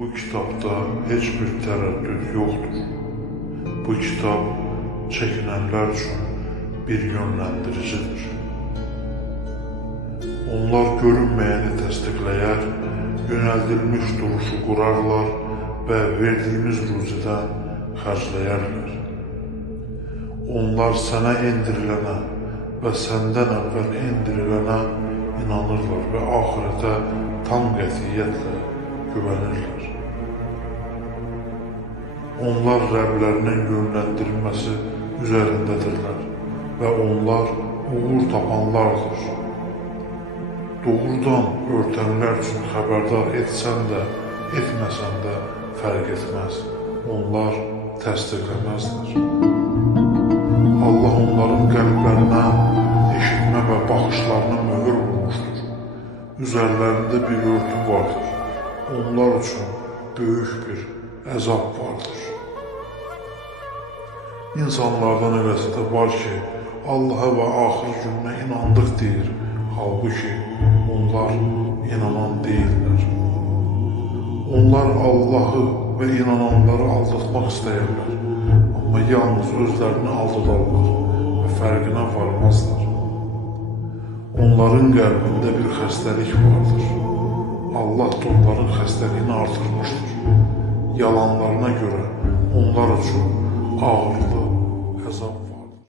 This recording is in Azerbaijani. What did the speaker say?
Bu kitabda heç bir tərəddüd yoxdur. Bu kitab çəkinənlər üçün bir yönləndiricidir. Onlar görünməyəni təsdiqləyər, yönəldilmiş duruşu qurarlar və verdiyimiz ruzidən xərcləyərlər. Onlar sənə endirilənə və səndən əvvəl endirilənə inanırlar və axirətə tam qətiyyətlə güvənirlər. Onlar Rəblərinin yönləndirilməsi üzərindədirlər və onlar uğur tapanlardır. Doğrudan örtənlər üçün xəbərdar etsən də, etməsən də fərq etməz. Onlar təsdiqləməzlər. Allah onların qəlblərinə eşitmə və baxışlarına möhür vurmuşdur. Üzərlərində bir örtü vardır. Onlar üçün böyük bir əzab vardır. İnsanlardan eləsə də var ki, Allaha və axir gününə inandıq deyir. Halbuki onlar inanan deyirlər. Onlar Allahı və inananları aldatmaq istəyirlər. Amma yalnız özlərini aldadarlar və fərqinə varmazlar. Onların qəlbində bir xəstəlik vardır. Allah da onların xəstəliyini artırmışdır. Yalanlarına görə onlar üçün ağırlı